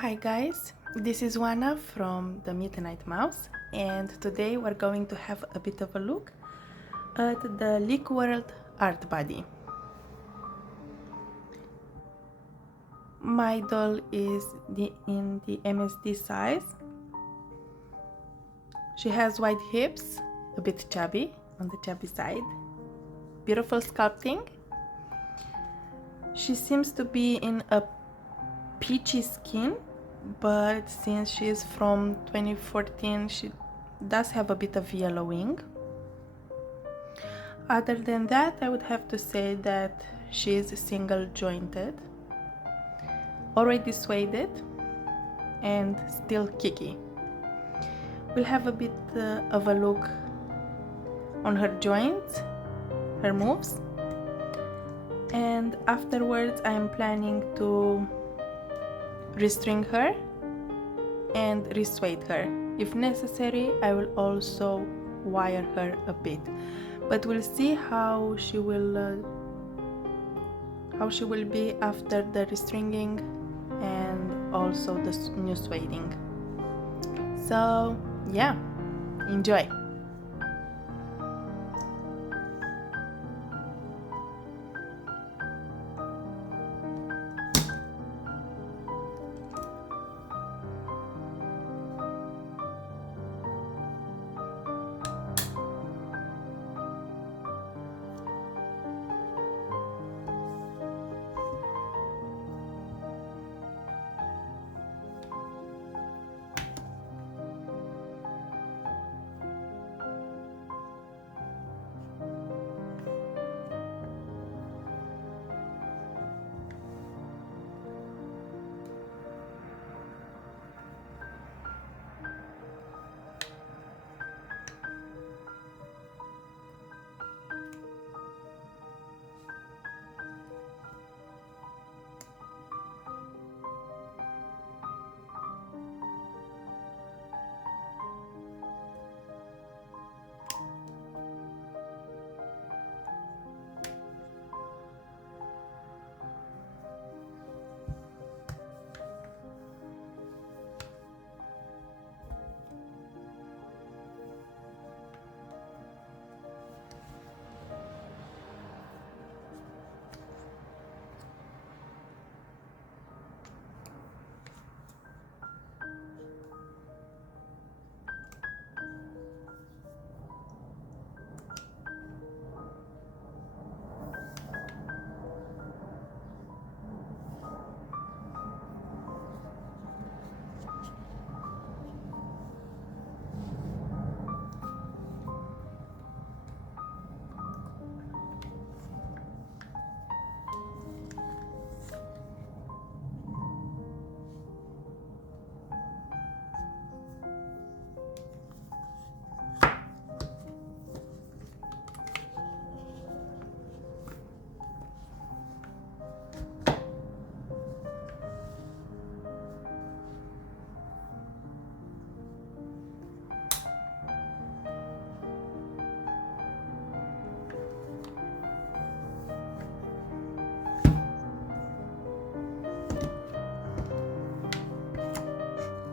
Hi guys, this is Juana from the Midnight Mouse, and today we're going to have a bit of a look at the Leekeworld Art body. My doll is in the MSD size. She has wide hips, a bit chubby, on the chubby side. Beautiful sculpting. She seems to be in a peachy skin, but since she is from 2014, she does have a bit of yellowing. Other than that, I would have to say that she is single jointed, already sueded, and still kicky. We'll have a bit of a look on her joints, her moves, and afterwards I am planning to restring her and resuade her. If necessary, I will also wire her a bit, but we'll see how she will be after the restringing and also the new suading. So yeah, enjoy.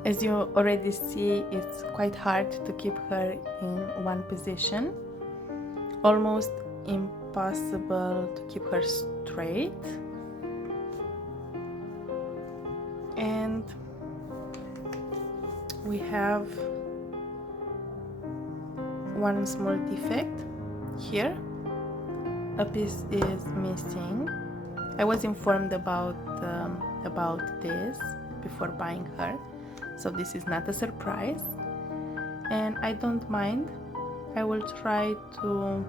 As you already see, it's quite hard to keep her in one position. Almost impossible to keep her straight. And we have one small defect here. A piece is missing. I was informed about this before buying her, so this is not a surprise, and I don't mind. I will try to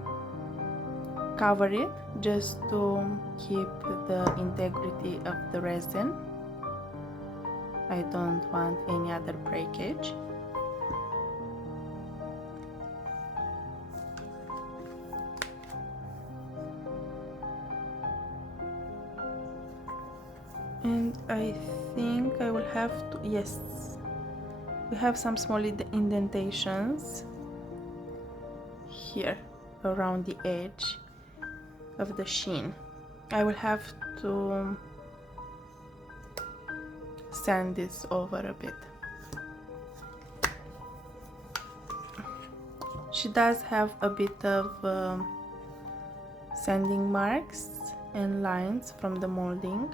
cover it just to keep the integrity of the resin. I don't want any other breakage. And I think I will have to, yes, we have some small indentations here around the edge of the sheen. I will have to sand this over a bit. She does have a bit of sanding marks and lines from the molding.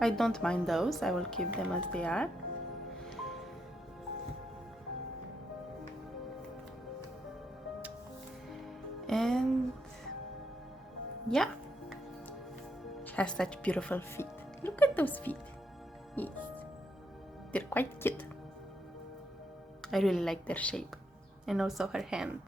I don't mind those, I will keep them as they are. And yeah, she has such beautiful feet. Look at those feet. Yes, they're quite cute. I really like their shape, and also her hands.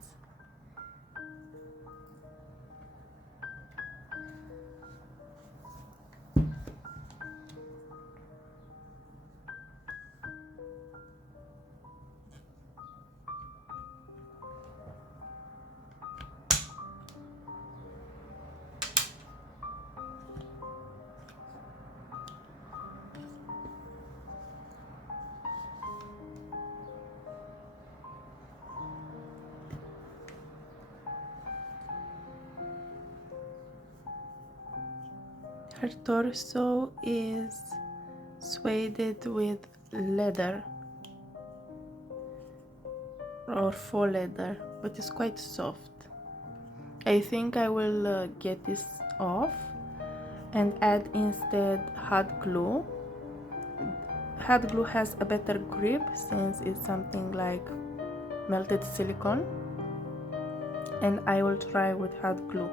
Her torso is sueded with leather or faux leather, but it's quite soft. I think I will get this off and add instead hot glue. Hot glue has a better grip since it's something like melted silicone, and I will try with hot glue.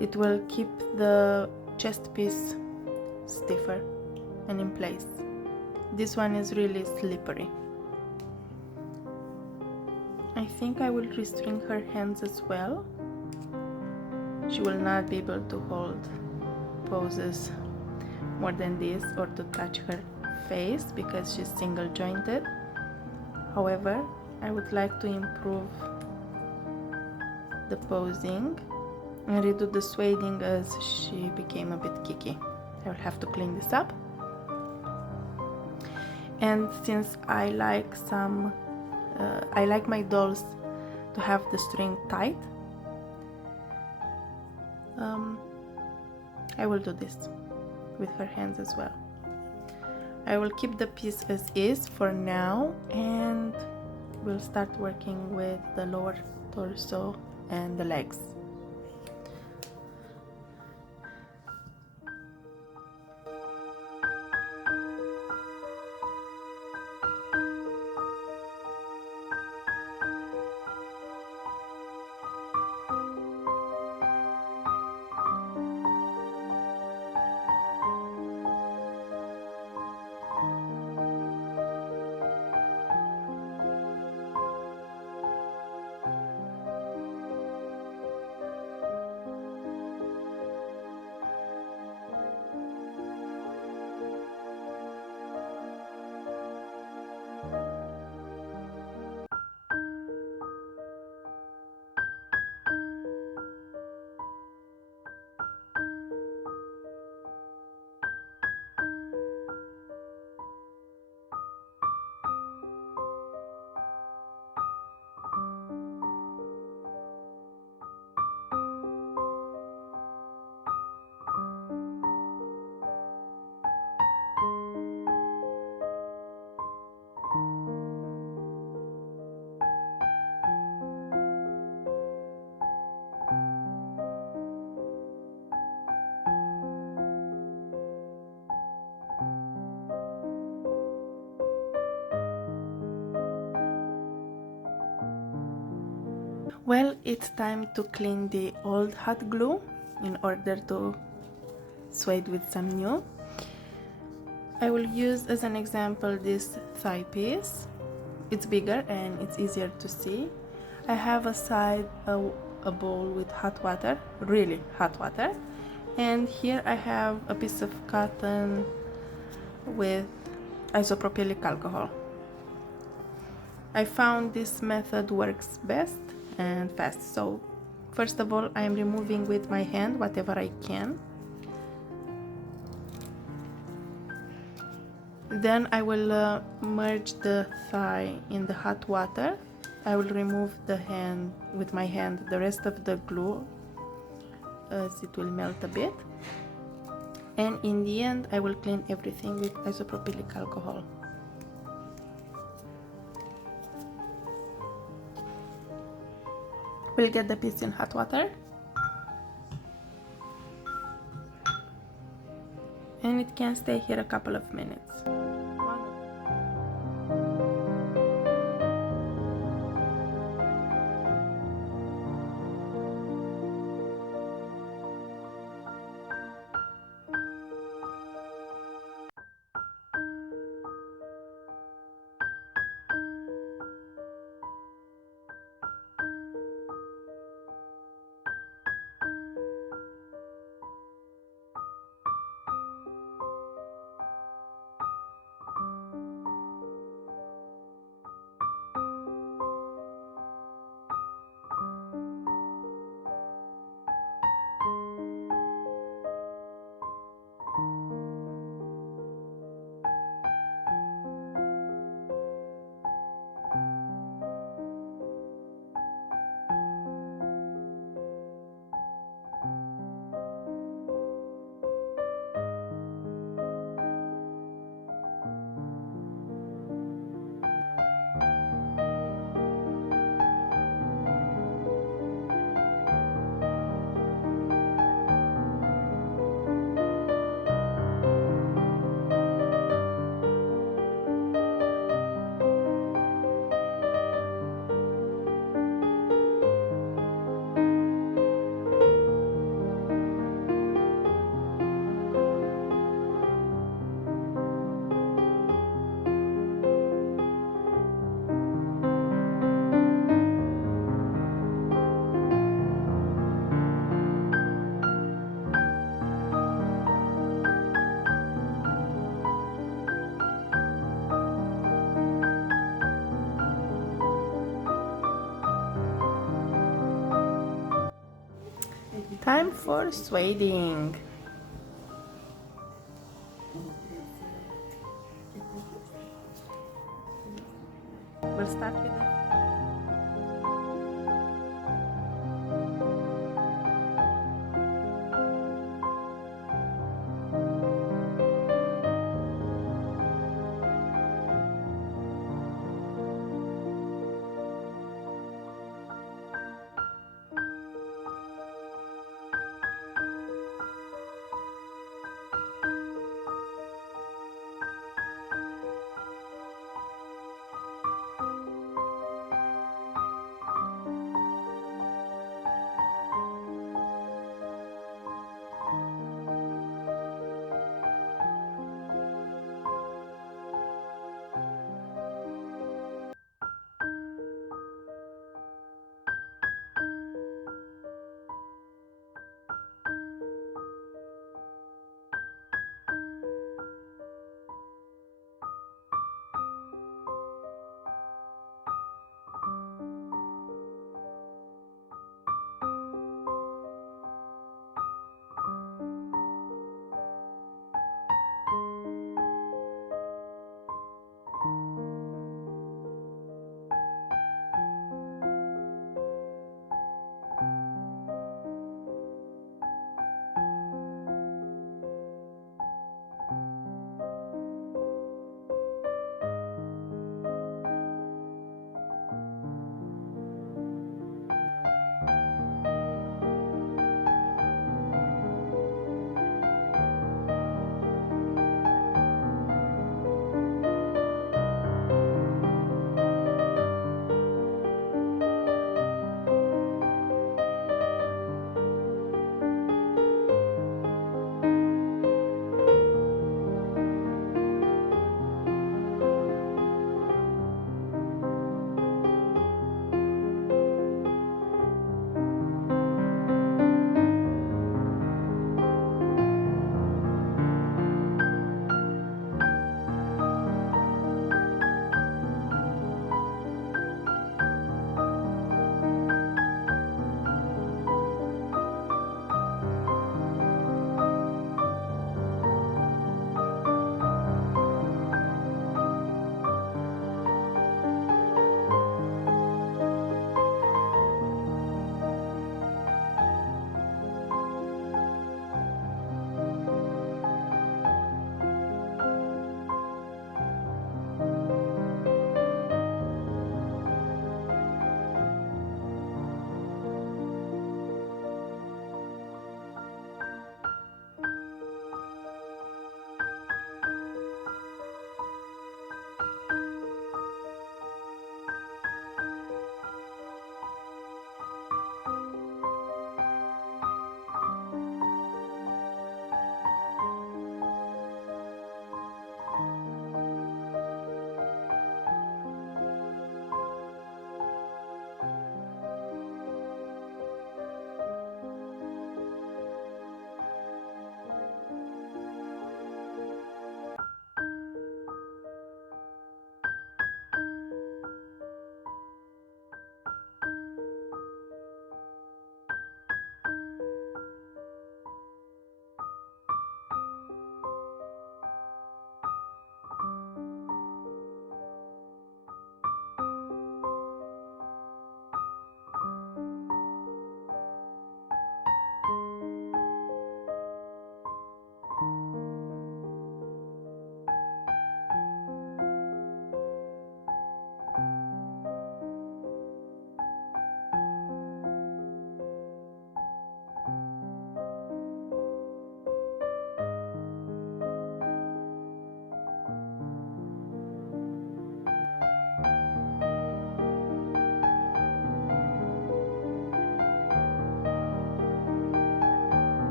It will keep the chest piece stiffer and in place. This one is really slippery. I think I will restring her hands as well. She will not be able to hold poses more than this or to touch her face because she's single jointed. However, I would like to improve the posing and redo the sueding as she became a bit kicky. I will have to clean this up. And since I like my dolls to have the string tight, I will do this with her hands as well. I will keep the piece as is for now, and we'll start working with the lower torso and the legs. Well, it's time to clean the old hot glue in order to suede with some new. I will use as an example this thigh piece. It's bigger and it's easier to see. I have aside a bowl with hot water, really hot water, and here I have a piece of cotton with isopropylic alcohol. I found this method works best and fast. So first of all, I am removing with my hand whatever I can. Then I will merge the thigh in the hot water. I will remove with my hand the rest of the glue as it will melt a bit. And in the end I will clean everything with isopropylic alcohol. We'll get the piece in hot water and it can stay here a couple of minutes. Time for sueding. We'll start with it.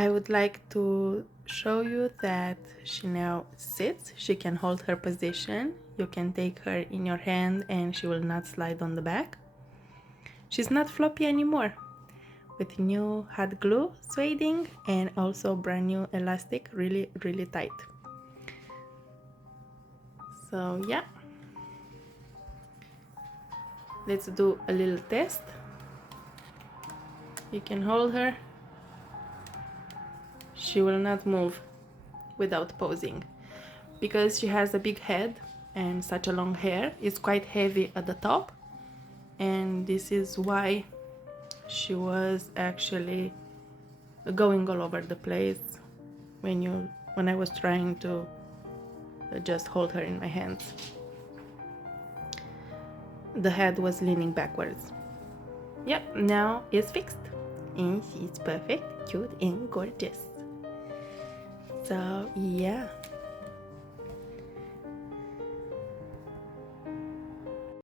I would like to show you that she now sits. She can hold her position. You can take her in your hand and she will not slide on the back. She's not floppy anymore. With new hot glue sueding and also brand new elastic, really tight. So yeah, let's do a little test. You can hold her. She will not move without posing. Because she has a big head and such a long hair, it's quite heavy at the top, and this is why she was actually going all over the place when I was trying to just hold her in my hands. The head was leaning backwards. Yep, now it's fixed and she's perfect, cute and gorgeous. So yeah,